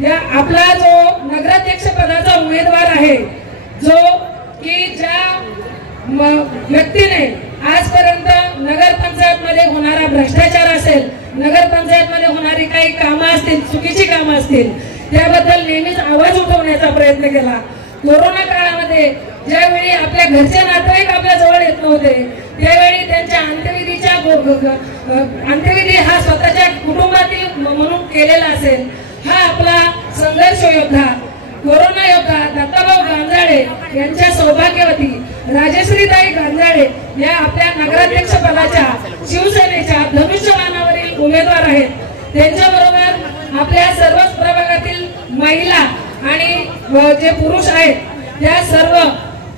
या आपला जो नगराध्यक्ष पदाचा उमेदवार आहे, जो की ज्या व्यक्तीने आजपर्यंत नगरपंचायत मध्ये होणारा भ्रष्टाचार असेल, नगरपंचायत मध्ये होणारी काही कामं असतील, चुकीची कामं असतील, त्याबद्दल नेहमीच आवाज उठवण्याचा प्रयत्न केला। कोरोना काळामध्ये ज्यावेळी आपल्या घरचे नातेवाईक आपल्या जवळ येत नव्हते, त्यावेळी त्यांच्या अंत्यविधी हा स्वतःच्या कुटुंबातील म्हणून केलेला असेल। हा आपला संघर्ष योद्धा, कोरोना योद्धा दत्ताभाऊ गांजाडे यांच्या सौभाग्यवती राजश्रीताई गांजाडे या आपल्या नगराध्यक्ष पदाच्या शिवसेनेच्या धनुष्यबाणावरील उमेदवार आहेत। त्यांच्याबरोबर आपल्या सर्वच प्रभागातील महिला आणि जे पुरुष आहेत त्या सर्व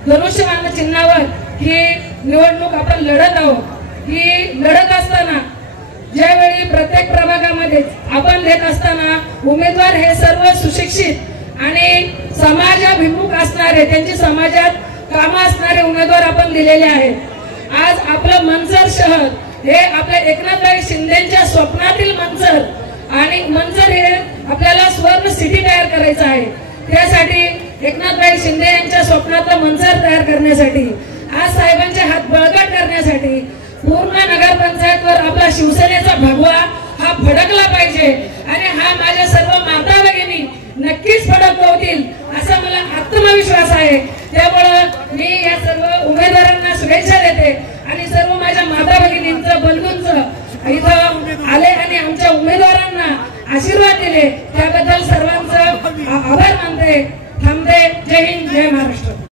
धनुष्यबाण चिन्हावर ही निवडणूक आपण लढत आहोत। ही लढत असताना ज्यावेळी प्रत्येक प्रभागामध्ये आपण देत असताना उमेदवार हे सर्व सुशिक्षित आणि समाजाभिमुख असणारे, त्यांची समाजात कामं असणारे उमेदवार आपण दिलेले आहेत। आज आपलं मंचर शहर हे आपल्या एकनाथभाई शिंदेच्या स्वप्नातील मंचर, आणि मंचर हे आपल्याला स्वर्ण सिटी तयार करायचं आहे। त्यासाठी एकनाथभाई शिंदे यांच्या स्वप्नातलं मंचर तयार करण्यासाठी, आज साहेबांचे हात बळकट करण्यासाठी पूर्ण नगरपंचायतवर आपला शिवसेनेचा भगवा हा फडकला पाहिजे, आणि हा माझ्या सर्व माता भगिनी नक्कीच फडकवतील असा मला आत्मविश्वास आहे। त्यामुळे मी या सर्व उमेदवारांना शुभेच्छा देते आणि सर्व माझ्या माता भगिनींचं, बंधूंचं इथं आले आणि आमच्या उमेदवारांना आशीर्वाद दिले, त्याबद्दल सर्वांचं आभार मानते। थांबते। जय हिंद, जय महाराष्ट्र।